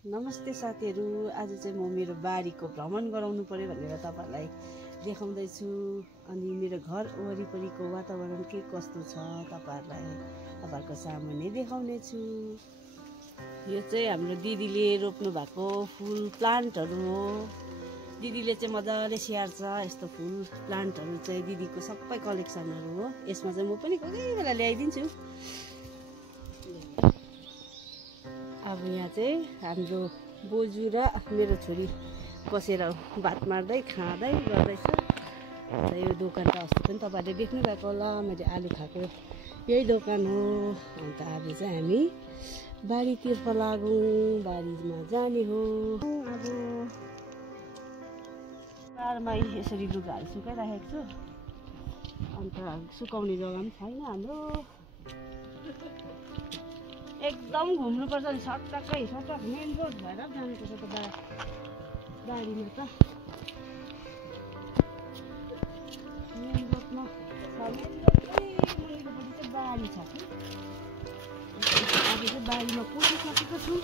नमस्ते साथीहरू, आज चाहिँ म मेरो बारीको भ्रमण गराउनु पर्यो भनेर तपाईहरुलाई देखाउँदैछु। अनि मेरो घर वरिपरिको वातावरण के कस्तो छ तपाईहरुको सामुन्ने देखाउने छु। यो चाहिँ हाम्रो दिदीले रोप्नु भएको फुल प्लान्टहरु हो। दिदीले चाहिँ मजाले स्याहार्छ। यस्तो फुल प्लान्टहरु चाहिँ दिदीको सबै कलेक्सनहरु हो। यसमा चाहिँ म पनि कोही बेला ल्याइदिन्छु। अब यहाँ चाहिँ हाम्रो बोजू र मेरो छोरी बसेर बात मार्दै खाँदै गर्दैछ। र यो दोकान त अस्ति पनि तपाईहरुले देख्नु भएको होला, मैले आलु खाएको यही दोकान हो। अन्त आज चाहिँ हामी बारीतिर लागौं, बारीमा जाने हो। अब बारमा यसरी लुगाहरू सुकाइराखेको छु। अन्त सुकाउने जग्गा पनि छैन हाम्रो। एकदम घुम्नुपर्छ नि, सटक मेन रोड भएर जानुपर्छ त बारीमा त। मेन रोडमा मेन रोडकै मुनिपट्टि चाहिँ बारी छ कि। आज चाहिँ बारीमा पुगिसकेको छु।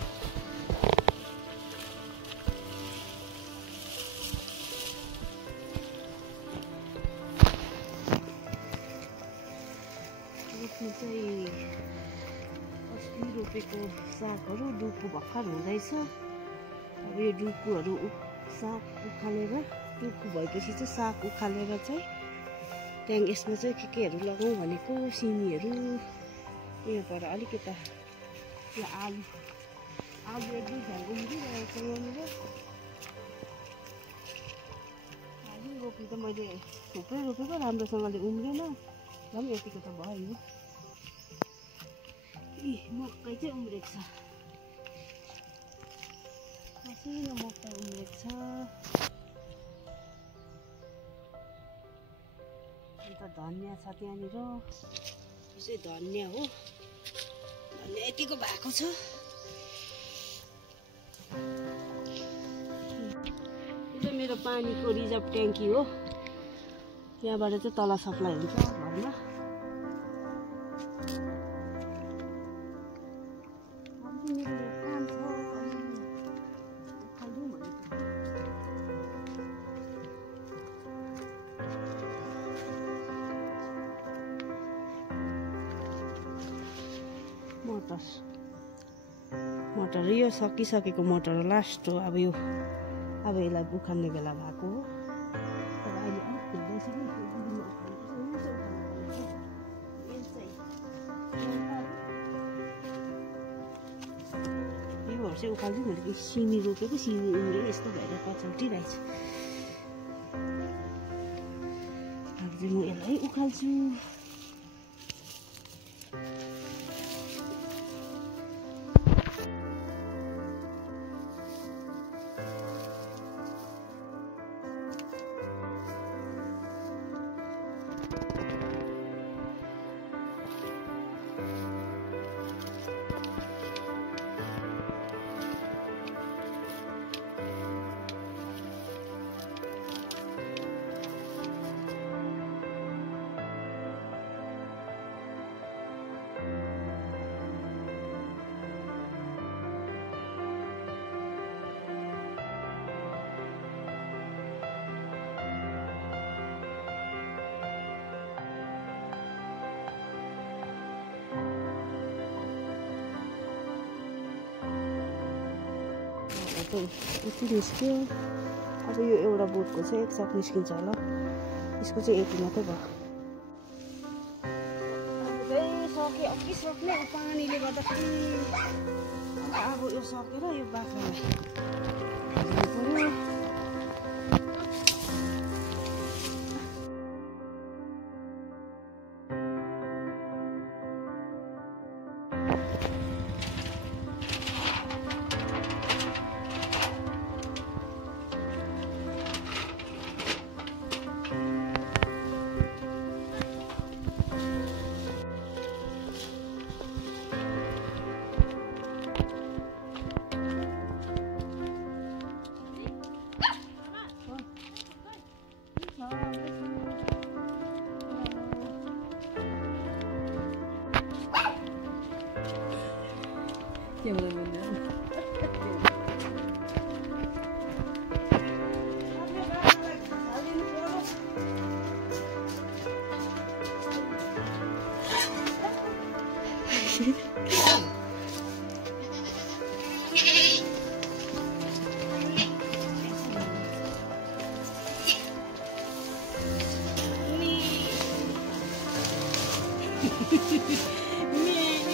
रोप्नु चाहिँ रोपेको सागहरू डुकु भर्खर हुँदैछ। अब यो डुकुहरू साग उखालेर, डुकु भएपछि चाहिँ साग उखालेर चाहिँ त्यहाँदेखि यसमा चाहिँ केहरू लगाउँ भनेको सिमीहरू। योबाट अलिकति यो आलु एक दुई झाल उम्रिरहेको छ यहाँनिर। आलु रोप्नु त मैले थुप्रै रोपेको, राम्रोसँगले उम्रेन, र पनि यतिको त भयो। मकै चाहिँ उम्रेको छ, मसिनो मकै उम्रेको छ। अन्त धनियाँ छ त्यहाँनिर, यो चाहिँ धनियाँ हो। धनियाँ यतिको भएको छ। यो चाहिँ मेरो पानीको रिजर्भ ट्याङ्की हो। यहाँबाट चाहिँ तल सप्लाई हुन्छ घरमा। मटर यो सकिसकेको मटर लास्ट हो। अब यसलाई उखाल्ने बेला भएको हो। तर अहिले योहरू चाहिँ उखाल्छु भनेको सिमी रोपेको, सिमी उम्रे यस्तो भएर पछौटिरहेछ। अब चाहिँ म यसलाई उखाल्छु। यति निस्क्यो। अब यो एउटा बोटको चाहिँ एक साथ निस्किन्छ होला। यसको चाहिँ यति मात्रै भयो। अब चाहिँ सक्ने पानीले गर्दाखेरि। अब यो सकेर यो बाख्रालाई हाल्नु पर्यो। Yang mana? नि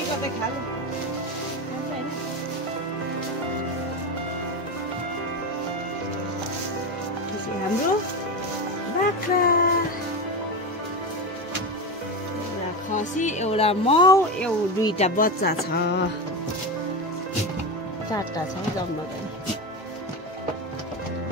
कतै खाले हाम्रो बाख्रा एउटा खसी एउटा माउ दुईटा बच्चा छ 4टा छ जम्मा